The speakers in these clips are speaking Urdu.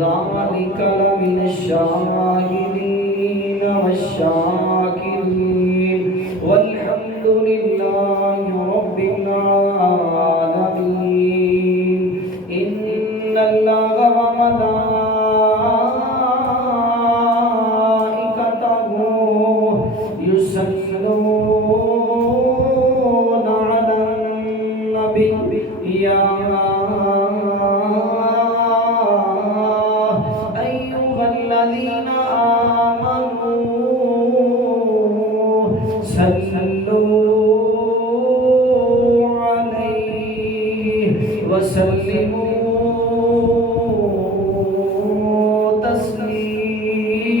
ذلك لمن الشاهدين والشاكرين والحمد لله رب العالمين إن الله وملائكته يصلون على النبي يا أيها الذين آمنوا صلوا عليه وسلموا تسليما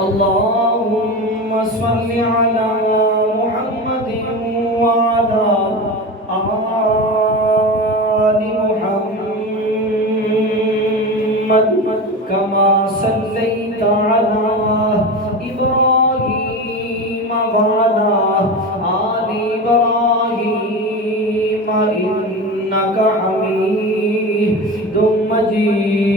اللهم صل على محمد وعلى آل محمد كما صليت على إبراهيم وعلى آل إبراهيم إنك حميد مجيد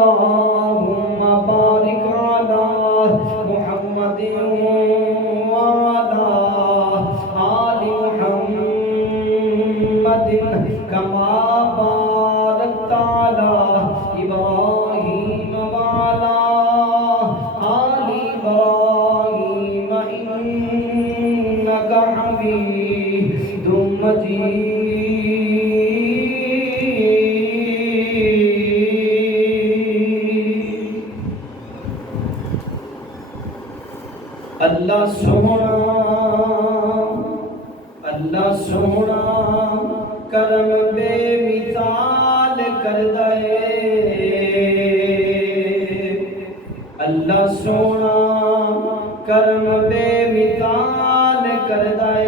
اللهم بارك على محمد وعلى آل محمد كما باركت على إبراهيم وعلى آل إبراهيم إنك حميد مجيد اللہ سونا کرم بے مثال کر دے اللہ سونا کرم بے مثال کر دے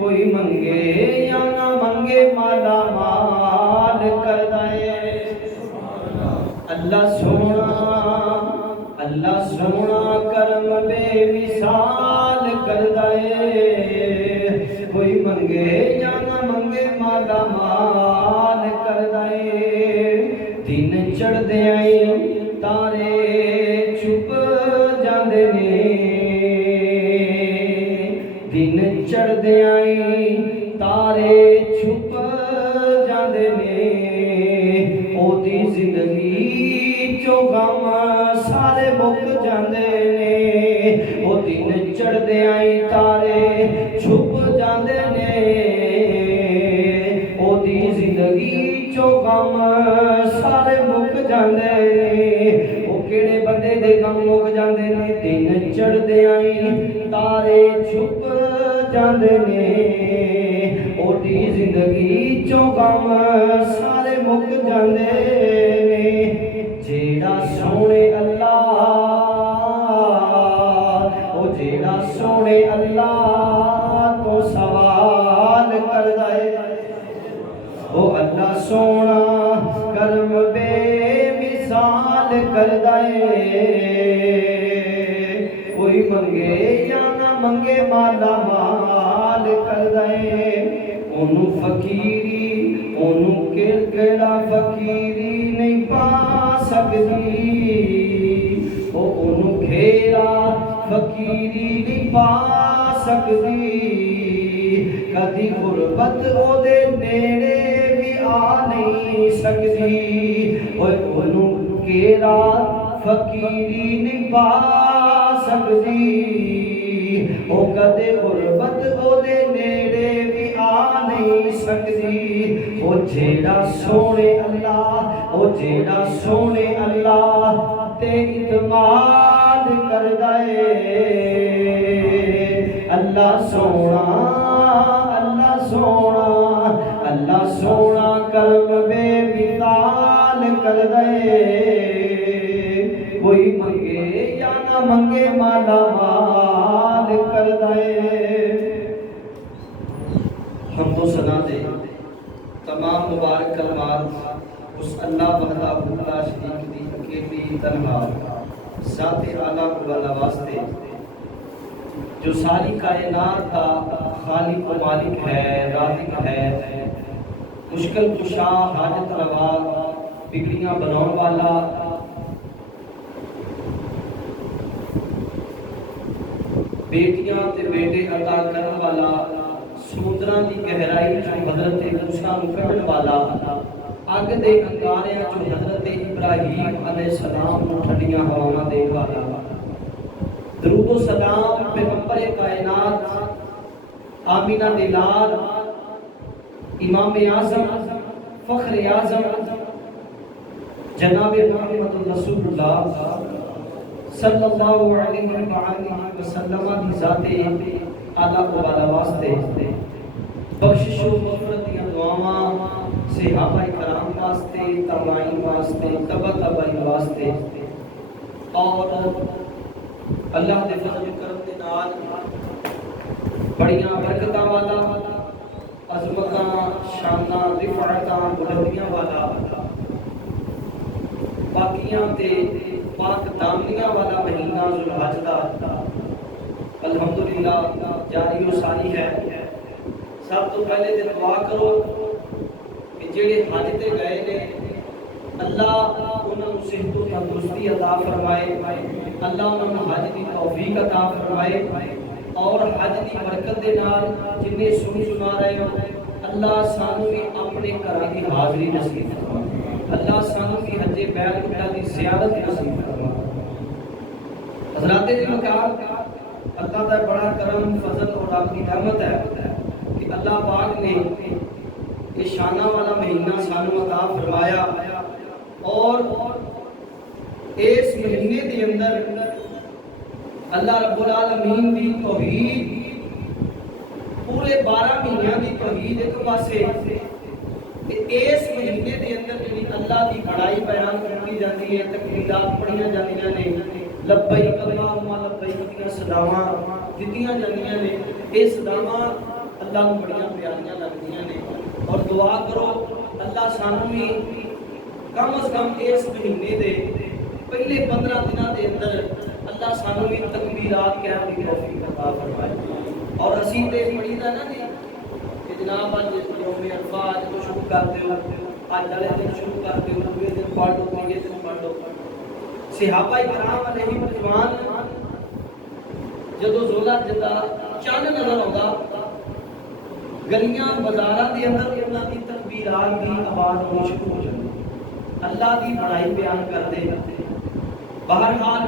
کوئی منگے یا نہ منگے مالا مال کر دے اللہ سونا کرم بے مثال کر دے کوئی منگے یا نہ منگے مالا مال کر دے دن چڑھ دے آئی تارے چھپ جاندے نے دن چڑھ دے آئی تارے چھپ جاندے نے او دی زندگی چو غم سارے مک جاندے نے او دن چڑھ دے آئی تارے چھپ جاندے نے او دی زندگی چو غم سارے مک جاندے نے او کیڑے بندے دے غم مک جاندے نے دن چڑھ دے آئی تارے چھپ جاندے نے او دی زندگی چو غم سارے مک جاندے نے جیڑا سونے اللہ او جیڑا سونے اللہ تو سوال کر دے او اللہ سونا کرم بے مثال کر دے کوئی منگے یا نہ منگے مالا مال کر دے انہوں فقیری انہوں کیڑا فقیری نہیں پا سکتی او انہوں گھیرا فقیری نہیں پا سکتی کدی غربت او دے نیڑے بھی آ نہیں سکتی انہوں گھیرا فقیری نہیں پا سکتی او کدے غربت او دے نیڑے بھی آ نہیں سکتی او جیڑا سونے اللہ او جیڑا سونے اللہ تے اعتماد کر دے اللہ سونا کرم بے مثال کر دے کوئی منگے یا نہ منگے مالا مال کر دے ہم تو سنا دے تمام مبارک کلمات اس اللہ وحدہ لا شریک دی اکیلی تنہا ذات اعلیٰ والا واسطے جو ساری کائنات کا خالق و مالک ہے، رازق ہے، مشکل کشا، حاجت روا، بگڑیاں بناؤ والا، بیٹیاں تے بیٹے عطا کرن والا، سمندراں دی گہرائی جو حضرت موسیٰ نوں کڈن والا، اگ دے انگاریاں جو حضرت ابراہیم علیہ السلام نوں ٹھنڈیاں ہواواں دین والا، درود و سلام پیغمبر کائنات آمینہ دلال امام اعظم فخر اعظم جناب محمد رسول اللہ صلی اللہ علیہ وآلہ وسلم دی ذات اعلیٰ و بالا واسطے بخشش و مغفرت دی دعاواں صحابہ کرام واسطے، تابعین واسطے، تبع تابعین واسطے، اور اللہ دے فضل و کرم دے نال بڑیاں برکتاں والا، عظمتاں، شاناں، رفعتاں، بلندیاں والا، پاکیاں تے پاک دامنیاں والا مہینہ ذوالحج دا الحمدللہ جاری و ساری ہے۔ سب تو پہلے تے دعا کرو کہ جڑے حج تے گئے نے اللہ انہاں نوں صحت و تندرستی عطا فرمائے، اللہ انہاں نوں حج دی توفیق عطا فرمائے، اور حج دی برکت دے نال جنہیں سنا رہے ہو اللہ سانوں بھی اپنے گھراں دی حاضری نصیب فرمائے، اللہ سانوں کی حج بیت اللہ دی زیارت نصیب فرمائے۔ حضرات دی مکار اللہ دا بڑا کرم، فضل اور رب کی رحمت ہے کہ اللہ پاک نے یہ شانہ والا مہینہ سانوں عطا فرمایا، اور اس مہینے دے اندر اللہ رب العالمین دی توحید پورے 12 مہینیاں دی توحید ایک پاسے، اس مہینے دے اندر جڑی اللہ دی بڑائی بیان کی جاتی ہے، تکبیرات پڑھیاں جاندیاں نے، لبیک اللہم لبیک دیاں صداواں دتیاں جاندیاں نے، یہ صداواں اللہ نوں بڑیاں پیاریاں لگدیاں نے، اور دعا کرو اللہ سانوں بھی کم از کم اس مہینے دے پہلے 15 دنوں دے اندر اللہ سانوں بھی تکبیرات کہنے دی توفیق عطا فرمائے۔ اور اسی تے پڑھی دا نا جی کہ جناب اج یوم عرفہ جو شروع کرتے ہو، اج والے دن شروع کرتے ہو، دوسرے دن پڑھ لو، تیسرے دن پڑھ لو۔ صحابہ کرام علیہ رضوان جدوں ذوالحج دا چند نظر آਉਂਦਾ گلیاں بازاراں دے اندر انہاں دی تکبیرات دی آواز ہونی شروع ہو جاندی، اللہ دی بڑائی بیان کردے۔ بہرحال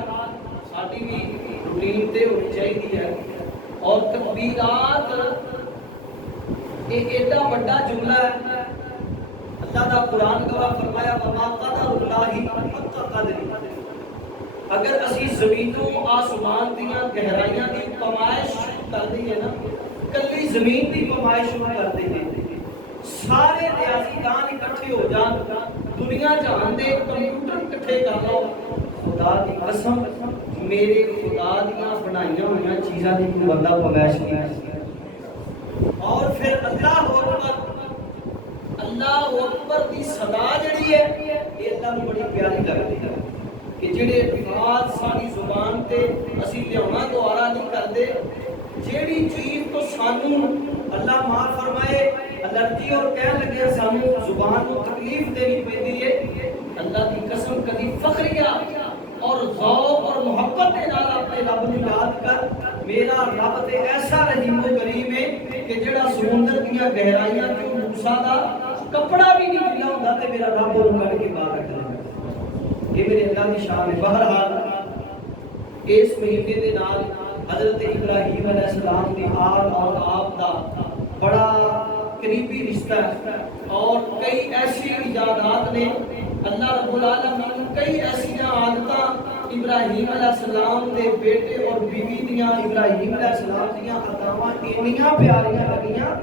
ساڈی بھی روٹین تے ہونی چاہیے ہے، اور تکبیرات ایک ایڈا بڑا جملہ ہے، اللہ دا قرآن گواہ فرمایا وما قدر اللہ حق قدر۔ اگر اسی زمینوں آسمان دیاں گہرائیاں دی پمائش کر دی ہے نا، کلی زمین دی پمائش کر دی ہے، سارے ریاضی دان اکٹھے ہو جان، دنیا جہان دے کمپیوٹر اکٹھے کر لو، خدا دی قسم میرے خدا دیاں بنائیاں ہوئیاں چیزاں دی کوئی بندہ پمائش نہیں کر سکتا۔ اور پھر اللہ اکبر دی صدا جڑی ہے یہ اللہ نوں بڑی پیاری لگدی ہے کہ جڑے الفاظ ساری زبان تے اسی لیاونا دوبارہ نہیں کردے، جیڑی چیز تو سانوں اللہ معاف فرمائے الرجی اور کہن لگے سانوں زبان کو تکلیف دینی پیندی ہے، اللہ کی قسم کبھی فخریہ اور ذوق اور محبت کے نال اپنے رب نوں یاد کر، میرا رب تے ایسا رحیم و کریم ہے کہ جڑا سمندر دیاں گہرائیاں تے موسیٰ دا کپڑا بھی نہیں ملا ہوندا تے میرا رب اونوں کڈ کے باہر رکھ لیندا۔ یہ میرے اللہ کی شان ہے۔ بہرحال اس مہینے دے نال حضرت ابراہیم علیہ السلام دی آل اور آپ دا بڑا قریبی رشتہ ہے، اور کئی ایسی ایجادات نے اللہ رب العالمین کئی ایسی عادتاں ابراہیم علیہ السلام دے بیٹے اور بیوی دیاں ابراہیم علیہ السلام دیاں عطاواں اتنیاں پیاریاں لگیاں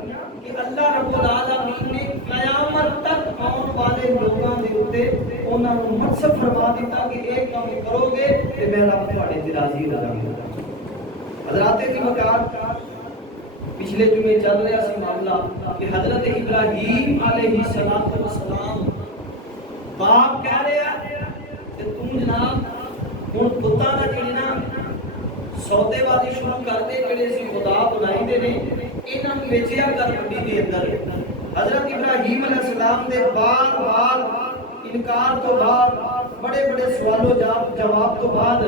کہ اللہ رب العالمین نے قیامت تک آن والے لوگاں دے اوتے انہاں نوں منصب فرما دیتا کہ ایک کام کرو گے تے میں رب تہاڈے تے راضی رہاں گا۔ حضرات دی مکان پچھلے جمعے چل رہا سی معاملہ کہ حضرت ابراہیم علیہ السلام باپ کہہ رہا کہ تم جناب ہوں بتاں دا جڑے نا سودے بازی شروع کرتے جڑے سی خدا بنائی دے نے انہاں نوں ویچیا کر منڈی دے اندر۔ حضرت ابراہیم علیہ السلام دے بار بار انکار تو بعد بڑے بڑے سوالوں جواب تو بعد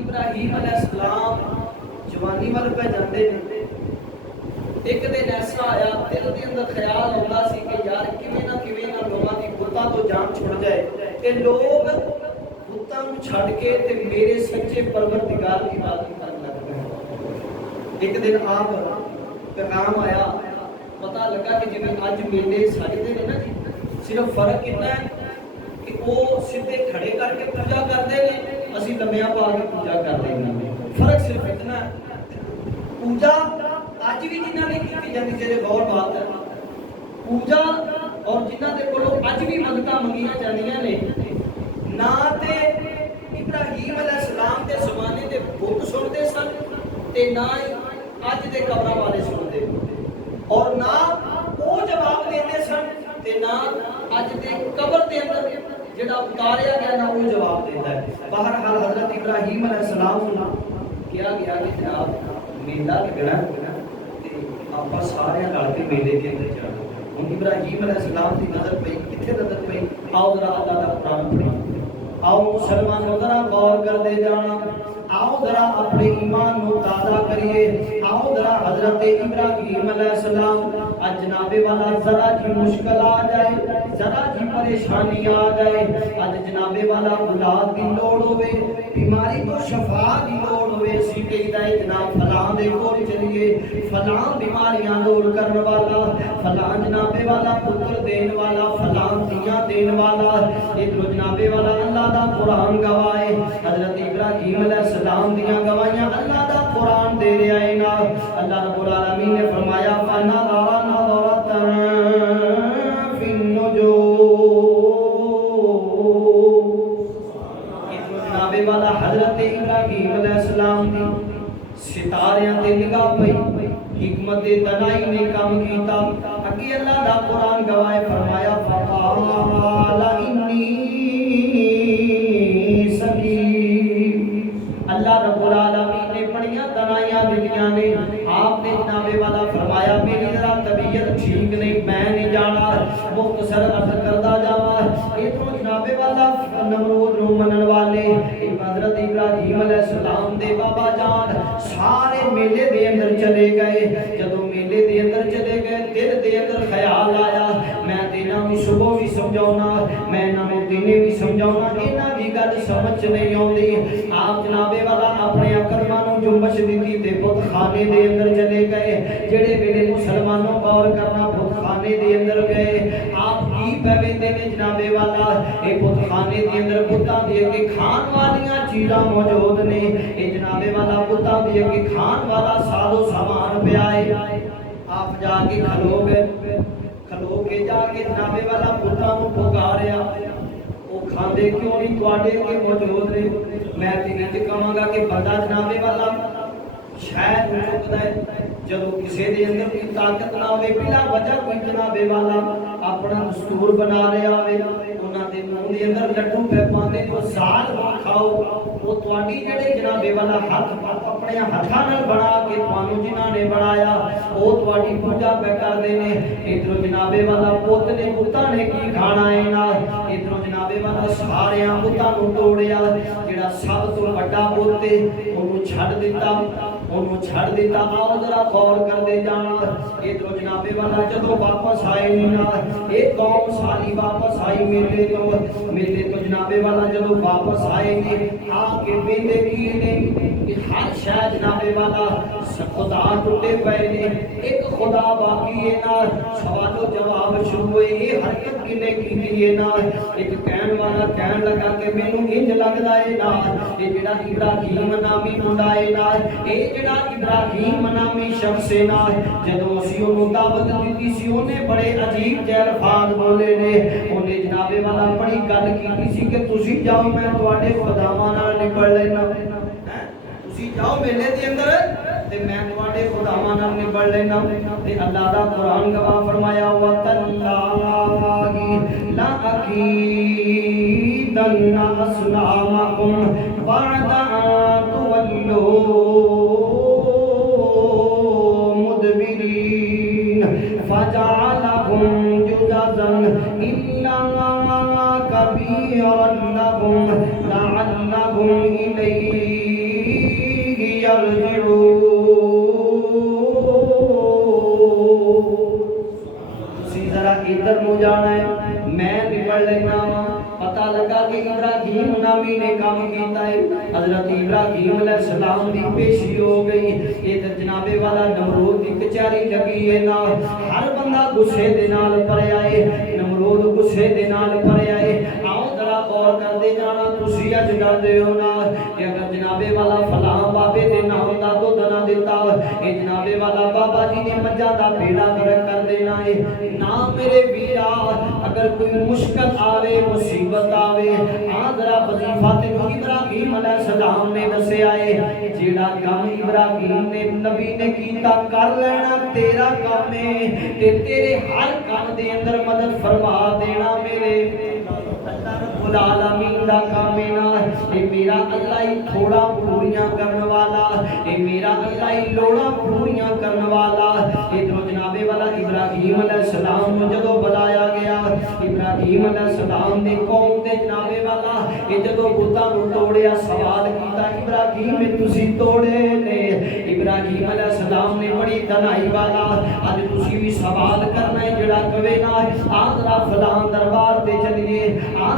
ابراہیم علیہ السلام جوانی وال پہ جاندے نے۔ ایک دن ایسا آیا دل دے اندر خیال آتا سی کہ یار کیویں نہ لوگاں دی بتاں تو جان چھڑ جائے تے لوگ بتاں نوں چھڈ کے تے میرے سچے پروردگار دی عبادت کرن لگ پئے۔ ایک دن آپ پیغام آیا پتہ لگا کہ جویں اج میلے سجدے نے نا جی صرف فرق اتنا ہے کہ وہ سیدھے کھڑے کر کے پوجا کرتے ہیں اسی لمیاں پا کے پوجا کر رہے ہیں۔ فرق صرف اتنا ہے پوجا اج بھی جنہاں نے کیتی جاندی جے غور بات ہے پوجا اور جنہاں دے کولوں اج بھی منگتاں منگیاں جاندیاں نے نہ تے ابراہیم علیہ السلام دے زمانے دے بت سنتے سن تے نہ ہی اج دے قبراں والے سنتے اور نہ وہ جواب دیتے سن تے نہ اج دے قبر دے اندر جڑا اتاریا گیا نہ وہ جواب دیتا ہے۔ بہرحال حضرت ابراہیم علیہ السلام کو کیا گیا کہ جناب میلہ لگنا تے آپ سارے رل کے میلے کے اندر جانا۔ ہوں ابراہیم علیہ السلام کی نظر پئی کتنے نظر پئی آؤ ذرا اللہ کا قرآن پڑھیں، آؤ مسلمانوں ذرا غور کرتے جانا، آؤ ذرا اپنے ایمان کو تازہ کریے، آؤ ذرا حضرت ابراہیم علیہ السلام اج جناب والا ذرا جی مشکل آ جائے ذرا جی پریشانی آ جائے اج جناب والا اولاد کی لوڑ ہوے بیماری تو شفا کی لوڑ ہوے اسی کہیدا ہے جناب فلاں دے کول چلیے فلاں بیماریاں دور کرن والا فلاں جناب والا پتر دین والا فلاں دیاں دین والا ادھر جناب والا اللہ دا قرآن گواہے حضرت ابراہیم علیہ السلام دیاں گواہیاں اللہ دا قرآن دے رہا ہے نا۔ اللہ رب العالمین نے فرمایا فَنَظَرَ نَظَرَةً فِي النُّجُومِ جناب والا حضرت ابراہیم علیہ السلام دی ستاریاں تے نگاہ پئی حکمت تنائی نے کام کیتا اگے اللہ دا قرآن گواہ فرمایا فقال انی سقیم۔ اللہ رب العالمین نے بڑیاں تنائیاں دنیا نے آپ نے جناب والا فرمایا میری ذرا طبیعت ٹھیک نہیں میں نہیں جانا مختصر عرض کردا جاواں ادھر جناب والا نمرود نو منن والے حضرت ابراہیم علیہ السلام دے بابا جان سارے میلے دے اندر چلے گئے۔ جدوں میلے دے اندر چلے گئے دل دے اندر خیال آیا میں انہاں نوں صبح بھی سمجھاؤنا میں انہاں نوں دنے بھی سمجھاؤنا انہاں دی گل سمجھ نہیں آوندی۔ آپ جناب والا اپنے قدماں نوں جنبش دتی تے بت خانے دے اندر چلے گئے۔ جڑے ویلے مسلمانوں غور کرنا بت خانے دے اندر گئے آپ کی پویندے نے جناب والا اے بت خانے دے اندر بتاں دے اگے کھان والیاں چیزاں موجود نے اے جناب والا بتاں دے اگے کھان والا سازو سامان پیا ہے۔ آپ جا کے کھلو کے جا کے جناب والا بتاں نوں پکاریا وہ کھاندے کیوں نہیں تواڈے اگے موجود نے میں تے انج کہاں گا کہ بندہ جناب والا شاید چکتا ہے جدو کسی دے اندر کوئی طاقت نہ ہوئے بلا وجہ کوئی جناب والا اپنا دستور بنا رہا ہوئے انہاں دے منہ دے اندر لڈو پہ پاندے جو سال کھاؤ وہ تواڈی جڑے جناب والا ہاتھ اپنے ہاتھاں نال بنا کے تانوں جنہاں نے بنایا وہ تواڈی پوجا پہ کردے نے ادھر جناب والا پوت نے پتاں نے کی کھانا ہے نا ادھر جناب والا سارے پتاں نوں توڑیا جڑا سب تو بڑا پوت ہے اونوں چھڈ دتا آؤ ذرا غور کرتے جانا ادھر جناب والا جدو واپس آئے نا ایک قوم ساری واپس آئی میلے تو جناب والا جدو واپس آئے گے آ کے ویندے کی نے کہ ہر شاید جناب والا خدا ٹوٹے پے نے ایک خدا باقی ہے نا سوال و جواب شروع ہوئے یہ حرکت کنے کی ہے نا ایک کہن والا کہن لگا کہ مینوں انج لگدا ہے نا یہ جڑا ابراہیم نامی منڈا ہے نا یہ جڑا ابراہیم نامی شخص ہے نا جدوں اسی اونوں دعوت دتی سی اونے بڑے عجیب جے الفاظ بولے نے اونے جناب والا بڑی گل کیتی سی کہ تسی جاؤ میں تواڈے خداواں نال نکل لینا تسی جاؤ میلے دے اندر تے میں تواڈے خداواں نال نبڑ لینا تے اللہ دا قرآن گواہ فرمایا وَتَاللَّهِ لَأَكِيدَنَّ أَصْنَامَكُمْ بَعْدَ أَن تُوَلُّوا مُدْبِرِينَ فَجَعَلَهُمْ جُذَذًا إِلَّا كَبِيرًا لَهُمْ لَعَلَّهُمْ إِلَيْهِ يَرْجِعُونَ. تسی ذرا ادھر نو جانا ہے میں نبڑ لینا پتہ لگا کہ ابراہیم نامی نے کام کیتا ہے حضرت ابراہیم علیہ السلام دی پیشی ہو گئی ادھر جناب والا نمرود دی کچہری لگی ہے نا ہر بندہ غصے دے نال بھریا ہے نمرود غصے دے نال بھریا ہے آؤ ذرا غور کر دے جانا تسی اج ڈردے ہو نا کہ اگر جناب والا فلاں بابے دے نام دا دودھ نہ دیتا اے جناب والا بابا جی نے مجھا دا بیڑا غرق کر دینا ہے نا میرے ویرا اگر کوئی مشکل آوے مصیبت آوے ذرا وظیفہ تینوں ابراہیم علیہ السلام نے دسیا ہے جیڑا کام ابراہیم نے نبی نے کیتا کر لینا تیرا کام ہے تے تیرے ہر کام دے اندر مدد فرما دینا میرے اللہ رب العالمین دا کام ہے نا اے میرا اللہ ہی تھوڑا پوریاں کرنے والا اے میرا اللہ ہی لوڑا پوریاں کرنے والا اے تو جناب والا ابراہیم علیہ السلام کو جدو بلایا گیا ابراہیم علیہ السلام نے قوم تے جناب والا اے جدو بتاں نو توڑیا سوال کیتا ابراہیم تسی توڑے نے ابراہیم علیہ السلام نے بڑی تنائی والا اج تسی بھی سوال کرنا ہے جڑا کہے نا ذرا فلاں دربار تے چلیے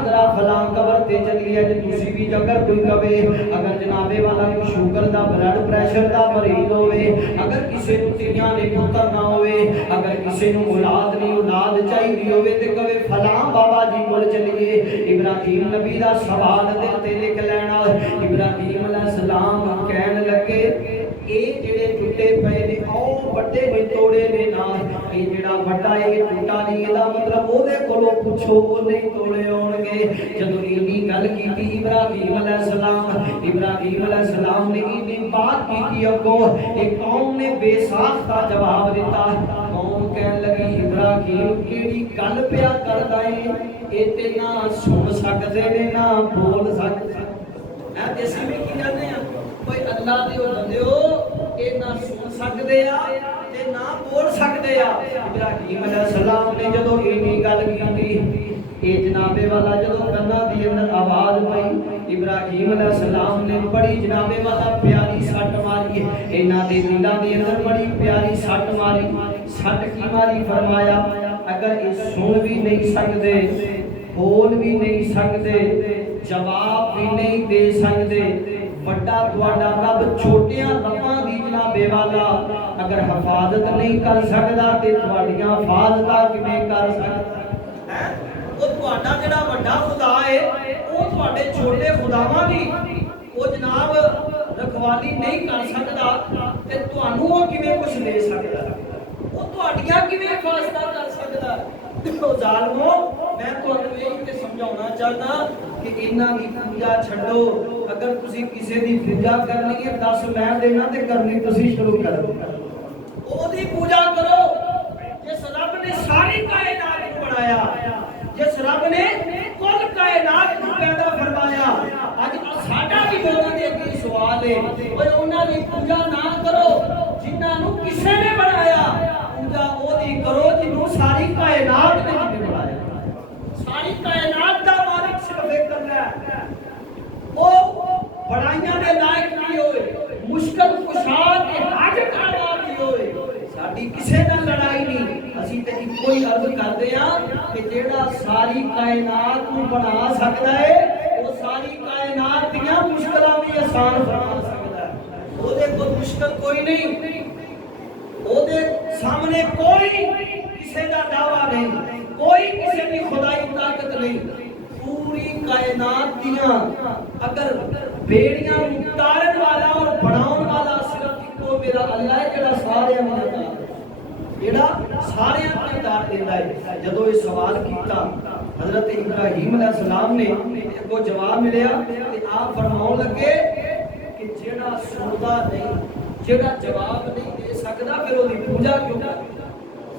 ذرا فلاں قبر تے چلیے اج تسی بھی اگر کوئی کہے اگر جناب والا کو شوگر دا بلڈ پریشر دا مریض ہوئے اگر کسی نو تیاں نے پتر نہ ہوئے اگر کسی نو اولاد نہیں اولاد چاہیے ہوئے تے کہے فلاں بابا جی کول چلیے ابراہیم نبی دا سوال دل تے لکھ لینا ابراہیم علیہ السلام کہن لگے اے جڑے ٹوٹے پئے نے او بڑے نہیں توڑے نے نا اے جڑا بڑا اے ٹوٹا نہیں دا مطلب او دے کولو پوچھو او نہیں توڑے ہون گے جدوں اینی گل کیتی ابراہیم علیہ السلام نے اینی بات کیتی اگوں اے قوم نے بے ساختہ جواب دیتا قوم کہن لگی ابراہیم کیڑی گل پیا کردا اے اے تے نہ سن سکدے نے نہ بول سکدے اے اسی میں کی جاندے ہیں کوئی اللہ دے بندیو اے نہ سن سکدے آ تے نہ بول سکدے آ ابراہیم علیہ السلام نے جدوں اینی گل کیتی اے جناب والا جدوں کنا دی اندر آواز پئی ابراہیم علیہ السلام نے بڑی جناب والا پیاری سٹ ماری انہاں دے دلاں دے اندر بڑی پیاری سٹ ماری سٹ کی ماری فرمایا اگر اس سن بھی نہیں سکدے بول بھی نہیں سکدے جواب بھی نہیں دے سکدے بڑا تواڈا رب چھوٹیاں لمحاں دی جناب والا اگر حفاظت نہیں کر سکدا تے تواڈیاں حفاظتاں کیویں کر سکدا ہے او تواڈا جڑا بڑا خدا ہے او تواڈے چھوٹے خداواں دی او جناب رکھوالی نہیں کر سکدا تے تانوں او کیویں کچھ دے سکدا او تواڈیاں کیویں حفاظتاں کر سکدا تو ظالمو میں تانوں یہ تے سمجھاਉਣਾ چاہنا کہ انہاں دی پوجا چھڈو اگر تسی کسی دی پوجا کرنی ہے 10 میں دینا تے کرنی تسی شروع کرو او دی پوجا کرو جس رب نے ساری کائنات کو بنایا جس رب نے کل کائنات کو پیدا فرمایا اج ساڈا بھی لوگاں دے اگے سوال ہے اوے انہاں دی پوجا نہ کرو جنہاں نو کسے نے بنایا پوجا او دی کرو جنوں ساری کائنات نے بنایا ساری کائنات دا مالک صرف ایک اللہ ہے او بڑائیاں دے لائق نہیں ہوئے مشکل کشا کے حاجت روا نہیں ہوئے ساڈی کسے نال لڑائی نہیں اسی تے کوئی عرض کردے ہاں کہ جیڑا ساری کائنات نو بنا سکدا ہے او ساری کائنات دیاں مشکلاں بھی آسان فرما سکدا ہے او دے کوئی مشکل کوئی نہیں او دے سامنے کوئی کسے دا دعویٰ نہیں کوئی کسی کی خدائی طاقت نہیں پوری کائنات دیاں اگر بیڑیاں اتارن والا اور بڑھاؤن والا صرف ایکو میرا اللہ ہے جڑا سارے اتار دیندا ہے جدوں یہ سوال کیتا حضرت ابراہیم علیہ السلام نے کو جواب ملیا کہ آپ فرماؤں لگے کہ جڑا سندا نہیں ਜਿਹੜਾ ਜਵਾਬ ਨਹੀਂ ਦੇ ਸਕਦਾ ਫਿਰ ਉਹਦੀ ਪੂਜਾ ਕਿਉਂ ਕਰਨੀ।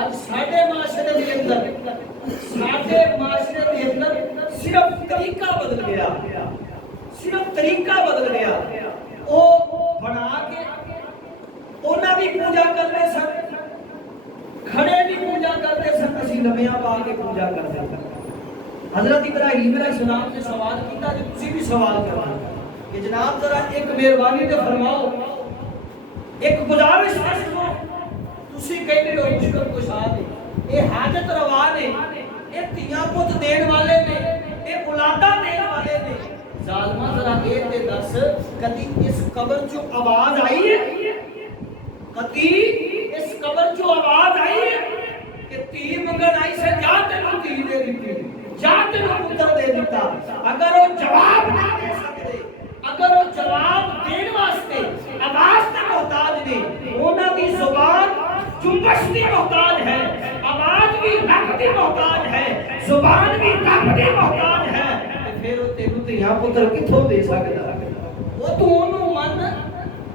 ਅੱਜ ਸਾਡੇ ਮਾਸ਼ਰੇ ਦੇ ਅੰਦਰ ਸਿਰਫ ਤਰੀਕਾ ਬਦਲ ਗਿਆ, ਸਿਰਫ ਤਰੀਕਾ ਬਦਲ ਗਿਆ। ਉਹ ਬਣਾ ਕੇ ਉਹਨਾਂ ਦੀ ਪੂਜਾ ਕਰਦੇ ਸਨ, ਖੜੇ ਦੀ ਪੂਜਾ ਕਰਦੇ ਸਨ, ਅਸੀਂ ਲੰਮਿਆਂ ਪਾ ਕੇ ਪੂਜਾ ਕਰਦੇ ਸਨ। حضرت ابراہیم علیہ السلام نے سوال کیتا جو تسی بھی سوال کرنا کہ جناب ذرا ایک مہربانی تے فرماؤ، ایک گزارش فرماؤ، تسی کہندے ہو مشکل کشا نے، اے حاجت روا نے، اے تیاں پت دین والے نے، اے اولاداں دین والے نے، ظالماں ذرا اے تے دس کدی اس قبر چوں آواز آئی ہے؟ کدی اس قبر چوں آواز آئی ہے کہ تی منگن آئی سے جا تینوں تی دے دیتی، جا تینوں پتر دے دیتا؟ اگر وہ جواب نہ دے سکتے، اگر وہ جواب دین واسطے آواز نہ محتاج نے، انہاں دی زبان جنبش دی محتاج ہے، آواز بھی رب دی محتاج ہے، زبان بھی رب دی محتاج ہے، پھر وہ تینوں تے یہاں پتر کتھوں دے سکتا؟ وہ تو انہوں من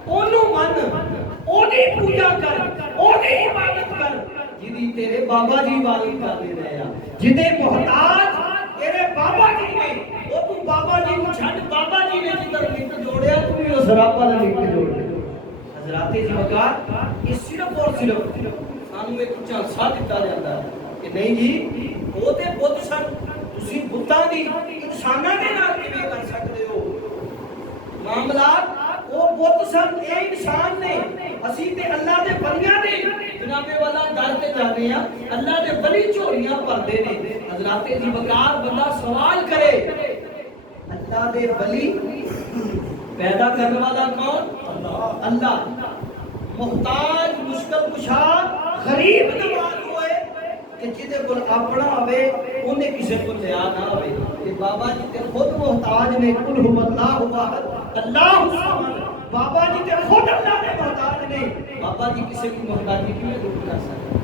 او دی پوجا کر، او دی عبادت کر جدی تیرے بابا جی عبادت کر دے رہے ہیں، جدے محتاج تیرے بابا جی نے، وہ تو بابا جی کو چھڑ بابا جی نے جدر لنک جوڑیا تو بھی اس رابطہ نے لنک جوڑیا۔ حضرات جی وقار اس صرف اور صرف سانو ایک چانسا دیتا جاتا ہے کہ نہیں جی وہ تے بت سن، تسی بتاں دی انساناں دے نال کیویں کر سکدے ہو؟ معاملات وہ بت سن، اے انسان نے، اسی تے اللہ دے ولیاں نے جناب والا در تے جانے ہیں، اللہ دے ولی چوریاں پردے نے۔ حضرات جی وقار بندہ سوال کرے اللہ دے ولی پیدا کرنے والا کون؟ اللہ۔ محتاج مشکل کشا غریب نواز ہوئے کہ جدے کل اپنا ہوئے انہیں کسے کو لیا نہ ہوئے کہ بابا جی تے خود محتاج نے، کل ہم اللہ واحد اللہ سبحانہ، بابا جی تے خود اللہ نے محتاج نے، بابا جی کسے کی محتاجی کیوں دور کر سکتے؟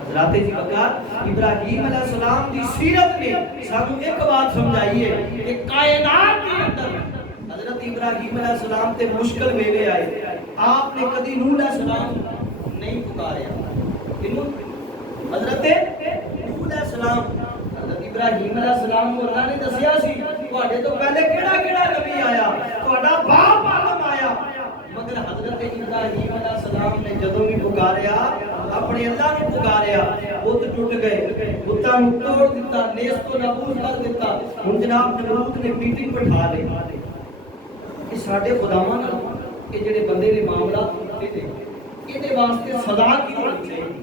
حضرات جی وقار ابراہیم علیہ السلام دی سیرت نے سانو ایک بات سمجھائی ہے کہ کائنات کے اندر حضرت ابراہیم علیہ السلام تے مشکل ویلے آئے، آپ نے کدی نوح علیہ السلام نہیں پکاریا، حضرت نوح علیہ السلام، حضرت ابراہیم علیہ السلام کو اللہ نے دسیا سی تواڈے تو پہلے کیڑا کیڑا نبی آیا، تواڈا باپ آدم آیا، مگر حضرت ابراہیم علیہ السلام نے جدوں بھی پکاریا اپنے اللہ نے پکاریا، بت ٹوٹ گئے، بتاں نوں توڑ دیتا، نیست و نابود کر دیتا۔ ہن جناب نمرود نے میٹنگ بٹھا لی کہ ساڈے خداواں نال کہ جڑے بندے دے معاملات ہوندے نے ایدے واسطے سزا کی ہونی چاہیے،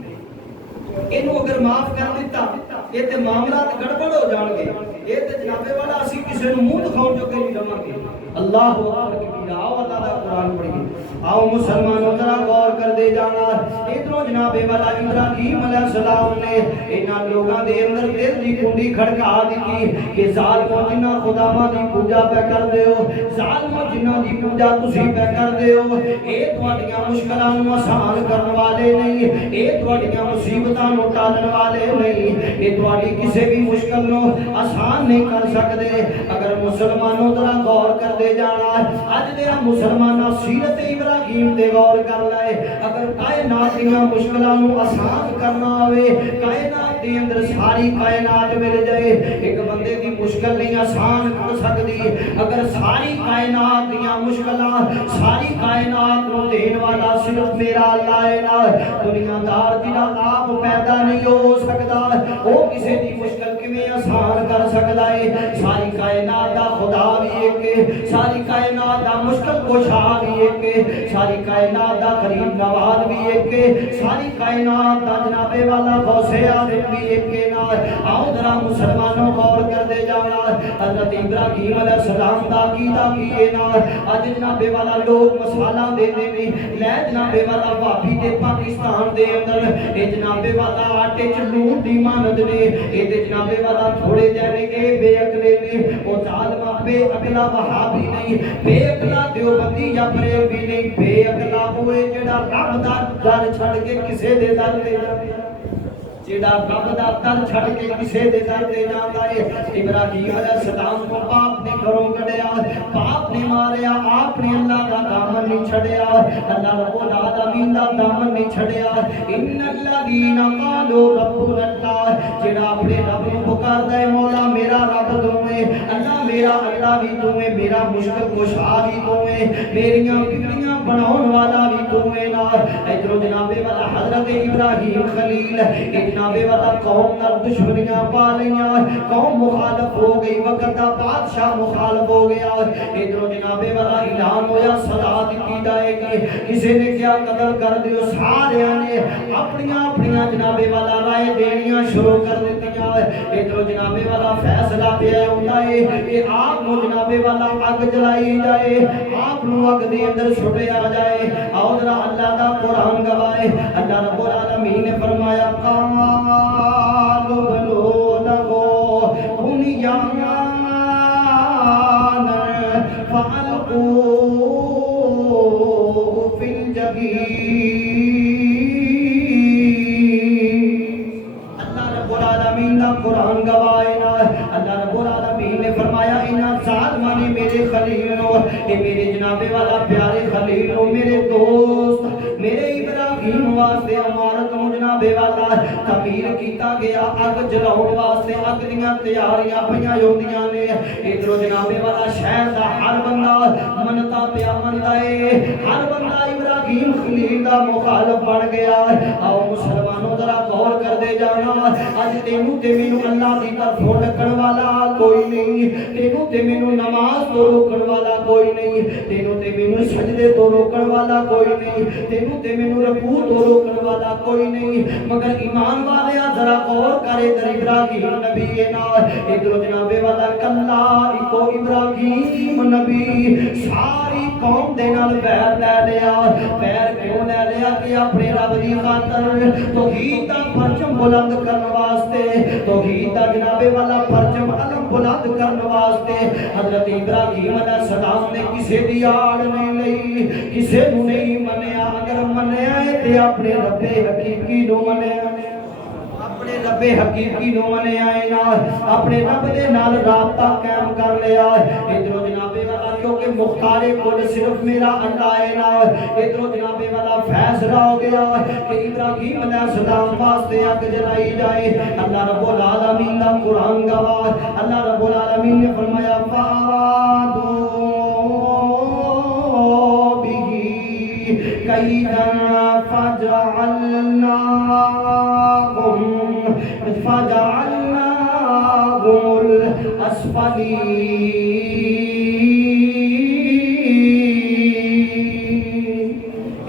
اینو اگر معاف کر دیتا یہ تے معاملات گڑبڑ ہو جان گے، یہ تے جناب والا اسی کسے نوں منہ دکھاؤ جو کہ نہیں رہاں گے۔ اللہ اکبر کبیرہ، آؤ اللہ دا قرآن پڑھیے، آؤ مسلمانوں ذرا غور کر دے جانا۔ ادھروں جناب والا ابراہیم علیہ السلام نے انہاں لوگاں دے اندر دل دی کنڈی کھڑکا دتی کہ ظالمو جنہاں خداواں دی پوجا پہ کر دیو، ظالمو جنہاں دی پوجا تسی پہ کر دیو، اے تواڈیاں مشکلاں نوں آسان کرن والے نہیں، اے تواڈیاں مصیبتاں نوں ٹالن والے نہیں، اے تواڈی کسے بھی مشکل نوں آسان نہیں کر سکدے۔ اگر مسلمانوں ذرا غور کر دے جانا، اج دے مسلماناں سیرت ابراہیم تے غور کر لائے، اگر کائنات دیاں مشکلاں نوں آسان کرنا ہوئے، کائنات دے اندر ساری کائنات مل جائے، ایک بندے دی مشکل نہیں آسان کر سکدی۔ اگر ساری کائنات دیاں مشکلاں، ساری کائنات نوں دین والا صرف میرا اللہ ہے نا، دنیا دار جڑا آپ پیدا نہیں ہو سکدا، وہ کسے دی مشکل کیویں آسان کر سکدا ہے؟ ساری کائنات دا خدا بھی ایک ہے، ساری کائنات دا مشکل کشا بھی ایک ہے، ساری کائنات دا قریب نواز بھی ایک ہے، ساری کائنات دا جناب والا غوث اعظم بھی ایک ہے نا۔ آؤ ذرا مسلمانوں غور کر دے جانا، حضرت ابراہیم علیہ السلام دا عقیدہ کی ہے نا، اج جناب والا لوگ مسالہ دے دے نہیں لے جناب والا بھابی تے پاکستان دے اندر اے جناب والا آٹے چ لون دی مانند نے، اے تے جناب والا تھوڑے جہے اے بے عقلے نے، او ظالما بے عقلا وہابی نہیں، بے عقلا دیوبندی یا بریلوی نہیں، بے عقلا ہوئے جڑا رب دا در چھڑ کے کسے دے در تے جاوے۔ جڑا رب دا در چھڑ کے کسے دے در تے جاندا ہے۔ ابراہیم علیہ السلام کو باپ نے گھروں کڈیا، باپ نے ماریا، آپ نے اللہ دا دامن نہیں چھڑیا، اللہ رب العالمین دا دامن نہیں چھڑیا۔ ان الذین قالوا ربنا اللہ، جڑا اپنے رب کو پکاردا ہے مولا میرا رب تو ہے، اللہ میرا اللہ بھی تو ہے، میرا مشکل کشا بھی تو ہے، میریاں بگڑیاں بناؤن والا بھی تو ہے نا۔ ادھر جناب والا حضرت ابراہیم خلیل جناب والا قوم نال دشمنیاں پا لیاں، قوم مخالف ہو گئی، وقت دا بادشاہ مخالف ہو گیا۔ ادھر جناب والا اعلان ہویا سزا دی جائے گی، کسی نے کیا قتل کر دیو، سارے نے اپنیاں اپنیاں جناب والا رائے دینیاں شروع کر دیتیاں۔ ادھر جناب والا فیصلہ پیا ہوندا ہے کہ آپ نو جناب والا اگ جلائی جائے، آپ نو اگ دے اندر سٹیا جائے۔ اور اللہ دا قرآن گواہ، اللہ رب العالمین نے فرمایا قالوا بنوا له بنيانا فألقوه في الجحيم۔ اللہ رب العالمین دا قرآن گواہ ہے، اللہ رب العالمین نے فرمایا انہاں ظالماں نے میرے خلیل نو، اے میرے جناب والا پیارے خلیل نو، میرے دوست میرے ابراہیم واسطے عمارت نو جناب والا تعمیر کیتا گیا، اگ جلاؤن واسطے اگ دیاں تیاریاں پیاں ہوندیاں نے۔ ادھر جناب والا شہر دا ہر بندہ منتا پیا مندا ہے، ہر بندہ ابراہیم خلیل دا مخالف بن گیا۔ آؤ مسلمانوں ذرا غور کر دے جانا، اج تینوں تے مینوں اللہ دی طرف ڈکن والا کوئی نہیں، تینوں تے مینوں نماز تو روکن والا کوئی نہیں، تینوں تے مینوں سجدے تو روکن والا کوئی نہیں، تینوں تے مینوں رکوع تو روکن والا کوئی نہیں، مگر ایمان والے ذرا غور کرے در ابراہیم نبی نا۔ ادھر جناب والا کلا اکو ابراہیم نبی ساری قوم دے نال بیعت لے لیا۔ بیعت کیوں لے لیا؟ کہ اپنے رب دی خاطر توحید دا پرچم بلند کرن واسطے، توحید دا جناب والا پرچم علم بلند کرن واسطے حضرت ابراہیم علیہ السلام نے کسے دی آڑ نہیں لئی، کسے نو نہیں منیا۔ اگر منیا ہے تے اپنے رب حقیقی نو منیا، اپنے رب حقیقی نو منیا ہے نا، اپنے رب دے نال رابطہ قائم کر لیا۔ ادھر جناب والا کیونکہ مختار کل صرف میرا اللہ ہے نا، ادھر جناب والا فیصلہ ہو گیا کہ ابراہیم علیہ السلام واسطے اگ جلائی جائے۔ اللہ رب العالمین دا قرآن گواہ، اللہ رب العالمین نے فرمایا فَارَادُوا بِهِ كَيْدًا فَجَعَلْنَاهُمُ الْأَسْفَلِينَ۔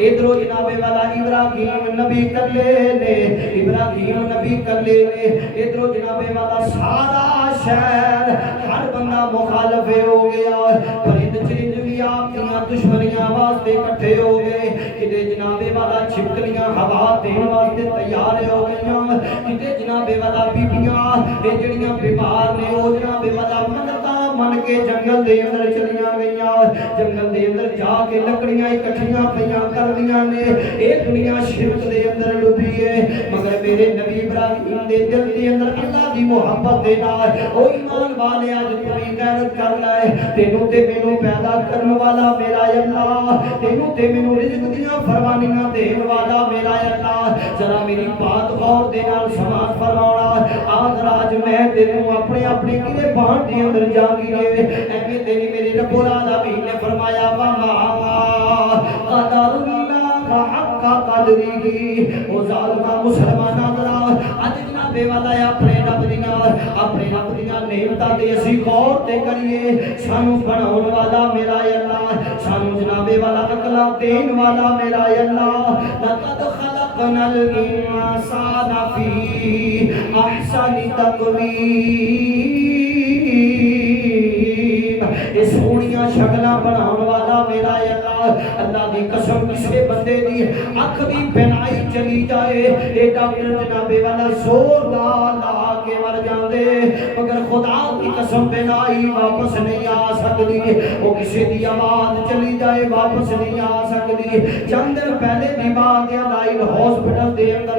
ادھر جناب والا ابراہیم نبی کلے نے، ابراہیم نبی کلے نے، ادھر جناب والا سارا شہر ہر بندہ مخالف ہو گیا۔ پرند چرند بھی آپ دیاں دشمنیاں واسطے کٹھے ہو گئے، کدے جناب والا چھپکلیاں ہوا دین واسطے تیار ہو گئیاں، کدے جناب والا بیبیاں اے جڑیاں بیمار نے او جناب والا منتا من کے جنگل دے اندر چلیاں گئیاں، جنگل دے اندر جا کے لکڑیاں اکٹھیاں پیاں کر دیاں نے۔ اے دنیا شرک دے اندر ڈوبی ہے، مگر میرے نبی ابراہیم دے دل دے اندر اللہ دی محبت دے نال او ایمان والے اج تھی غیرت کر لائے۔ تینوں تے مینوں پیدا کرن والا میرا اللہ، تینوں تے مینوں رزق دیاں فرمانیاں دین والا میرا اللہ، ذرا میری بات غور دے نال سماعت فرماؤنا۔ آج راج میں تینوں اپنے اپنے کدے بان دے اندر جاگی رہے، ایویں تیری میرے رب العالمین نے فرمایا وَمَا قَدَرُ اللَّهَ حَقَّ قَدْرِهِ۔ او ظالمہ مسلمانہ ذرا اج جناب والا اپنے رب دیاں نعمتاں تے اسی غور تے کریے۔ سانو بناؤن والا میرا اللہ، سانو جناب والا عقلاں دین والا میرا اللہ۔ لَقَدْ خَلَقْنَا الْإِنسَانَ فِي أَحْسَنِ تَقْوِيمٍ۔ اس سونیاں شکلاں بناؤن والا میرا اللہ، اللہ دی قسم کسے بندے دی اکھ دی بینائی چلی جائے، اے ڈاکٹر جناب والا زور لا کے مر جاندے، مگر خدا کی قسم بینائی واپس نہیں آ سکتی۔ وہ کسی دی آواز چلی جائے واپس نہیں آ سکتی۔ چند دن پہلے دی بات ہے، لائن ہاسپٹل دے اندر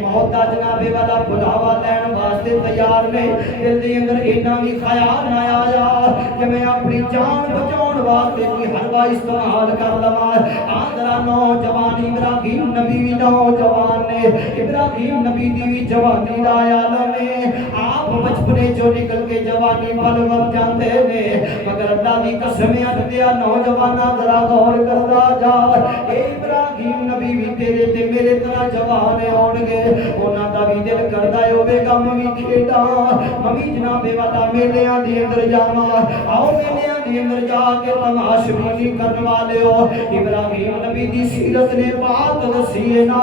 موت دا جنابے والا بلاوا لین واسطے تیار نے دل دے اندر اینا بھی خیال نہ آیا کہ میں اپنی جان بچاؤن واسطے کوئی حلوہ استعمال کر لوا آدھرا نوجوان ابراہیم نبی بھی نوجوان نے ابراہیم نبی دی بھی جوانی دا عالم ہے آپ بچپنے جو نکل کے جوانی پل وقت جانتے نے مگر اللہ دی قسمیں دیا نوجوانہ ذرا غور کردا جا اے ابراہیم نبی بھی تیرے تے میرے طرح جوان ہون گے انہاں دا بھی دل کردا اے ہوے گا میں کھیڈاں میں جناب والا میلیاں دے اندر جاواں آؤ میلیاں دے اندر جا کے تماش بینی کرن والے ہو ابراہیم نبی دی سیرت نے بات دسی ہے نا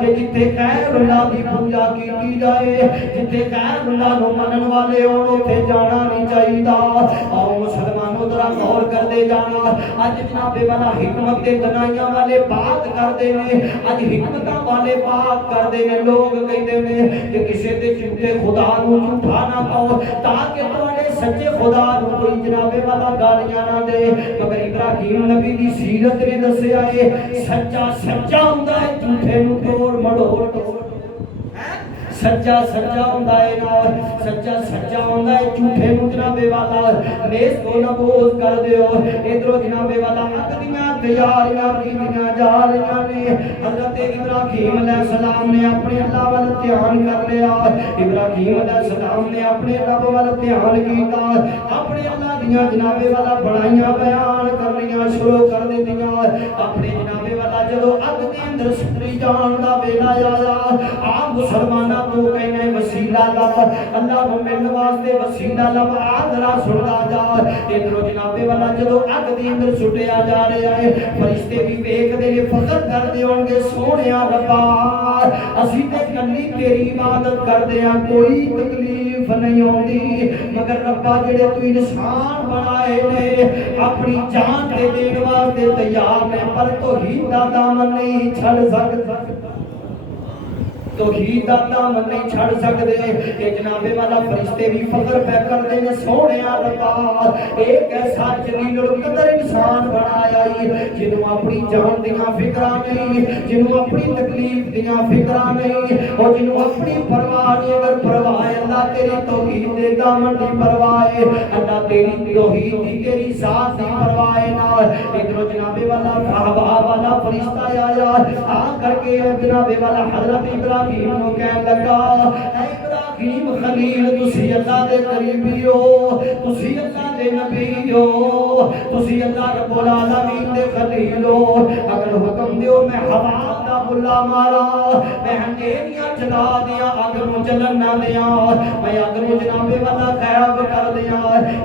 کہ جتھے غیر اللہ دی پوجا کیتی جائے جتھے غیر اللہ نو منن والے ہون اوتھے جانا نہیں چاہیدا آؤ مسلمانوں ذرا غور کر دے جانا اج جناب والا حکمت دے دنائیاں والے بات کردے نے اج حکمتاں والے بات کردے نے لوگ کہندے نے کہ کسے تے جھوٹے خدا نو جھوٹا نہ کہو تاکہ تواڈے سچے خدا نو کوئی جناب والا گالیاں نہ دے مگر ابراہیم نبی دی سیرت نے دسیا ہے سچا سچا ہوندا ہے جھوٹے نو توڑ مڑوڑ سچا سچا ہوندا ہے نا سچا سچا ہوندا ہے جھوٹے نو جنابے والا نیس کو نبوز کر دیو ادھروں جنابے والا حق دیاں تیاریاں کیتیاں جا رہیاں نے حضرت ابراہیم علیہ السلام نے اپنے اللہ وال دھیان کر لیا ابراہیم علیہ السلام نے اپنے رب وال دھیان کیتا اپنے اللہ دیاں جنابے والا بڑائیاں بیان کرنیاں شروع کر دتیاں اپنے جنابے والا جدوں اگ دے اندر سٹری جان دا ویلا آیا آپ مسلماناں تو کہنے وسیلہ لب اللہ نو ملن واسطے وسیلہ لب آدھرا سندا جا ادھروں جنابے والا جدوں اگ دے اندر سٹیا جا رہا ہے فرشتے بھی ویکھدے نے فخر کردے ہون گے سونیا ربا اسی تے کلی تیری عبادت کردے ہاں کوئی تکلیف نہیں ہوندی مگر ربا جڑے تو انسان بنائے نے اپنی جان دے دین واسطے تیار نے پر توحید دا دامن نہیں چھڑ سکدا توحید دا دامن نہیں چھڑ سکدے کہ جناب والا فرشتے بھی فخر پہ کردے نے سونیا ربا ایک ایسا جلیل القدر انسان بنایا جنوں اپنی جان دیاں فکراں نہیں جنوں اپنی تکلیف دیاں فکراں نہیں اور جنوں اپنی پرواہ نہیں اگر پرواہ اللہ تیری توحید دے دامن دی پرواہ اللہ تیری توحید دی تیری ذات دی پرواہ نہ ادھر جناب والا صحابہ والا فرشتہ آیا آ کر کے جناب والا حضرت ابراہیم نو کہنے لگا اے ابراہیم خلیل تسی اللہ دے قریبی ہو تسی اللہ دے نبی ہو تسی اللہ رب العالمین دے خلیل ہو اگر حکم دیو میں ہوا دا بلا مارا میں ہنڈیریاں جلا دیا اگر نو جلن نہ دیا میں اگر نو جنابے والا غیب کر دیا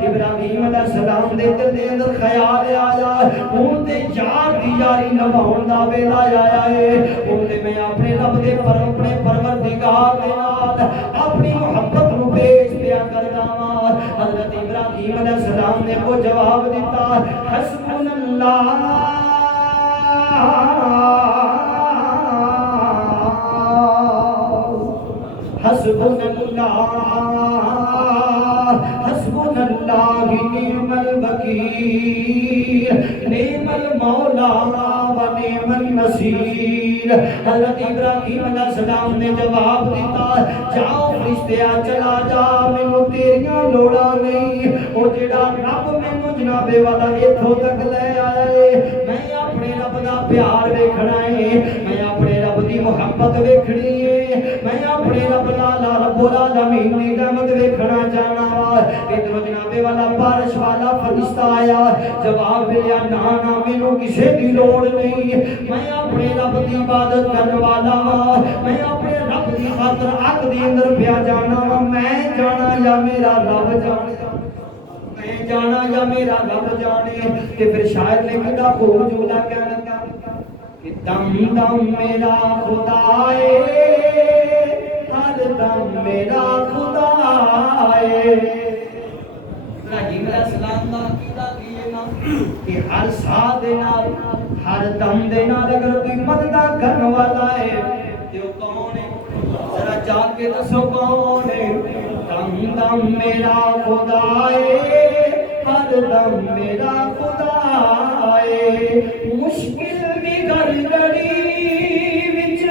ابراہیم علیہ السلام دے دل دے اندر خیال آیا ہوں تے یار دی یاری نبھاؤن دا ویلا آیا ہے ہوں تے میں اپنے رب دے پر اپنے پروردگار دے نال اپنی محبت نو پیش پیا کردا وا حضرت ابراہیم علیہ السلام نے کو جواب دیتا حسبنا اللہ حسبنا اللہ حسبنا اللہ نعم الوکیل نعم المولا و نعم النصیر حضرت ابراہیم علیہ السلام نے جواب دیتا جاؤ فرشتیا چلا جا مینوں تیریاں لوڑاں نہیں او جڑا رب مینوں جنابے والا ایتھوں تک لے آیا ہے میں اپنے رب دا پیار ویکھنا ہے میں اپنے رب دی محبت ویکھنی ہے میں اپنے رب لالا رب العالمین دی رحمت ویکھنا چاہنا وا ادھر جنابے والا بارش والا فرشتہ آیا جواب ملیا نا نا مینوں کسے دی لوڑ نہیں میں اپنے رب دی عبادت کرنے والا وا میں اپنے رب دی خاطر اگ دی اندر پیا جانا وا میں جانا یا میرا رب جانے میں جانا یا میرا رب جانے کہ پھر شاعر نے کہا خوب جملہ کہنے کہ دم دم میرا خدا ہے ہر دم میرا خدا ہے ابراہیم علیہ السلام دا عقیدہ یہ نا کہ ہر ساتھ دے نال ہر دم دے نال اگر کوئی مدد کرنے والا ہے تے او کون ہے ذرا جا کے دسو کون ہے دم دم میرا خدا ہے ہر دم میرا خدا ہے مشکل دی گھڑی وچ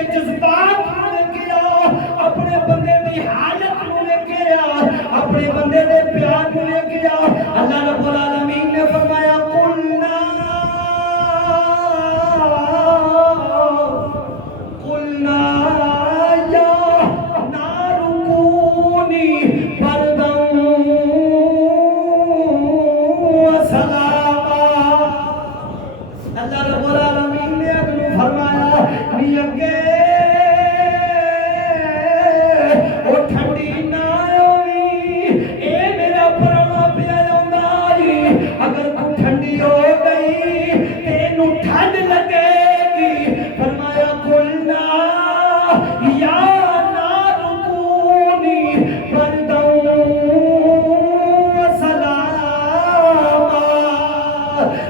دے جذبات نوں ویکھیا اپنے بندے دی حالت نوں ویکھیا اپنے بندے دے پیار نوں ویکھیا اللہ رب العالمین نے فرمایا قلنا یا نار کونی بردا وسلاما اللہ رب العالمین نے اگوں فرمایا نی اگے او ٹھنڈی نہ ہوئی اے میرا پرانا پیا جاندا اگر تو ٹھنڈی ہو گئی تینوں ٹھنڈ لگے گی فرمایا قلنا یا نار کونی بردا وسلاما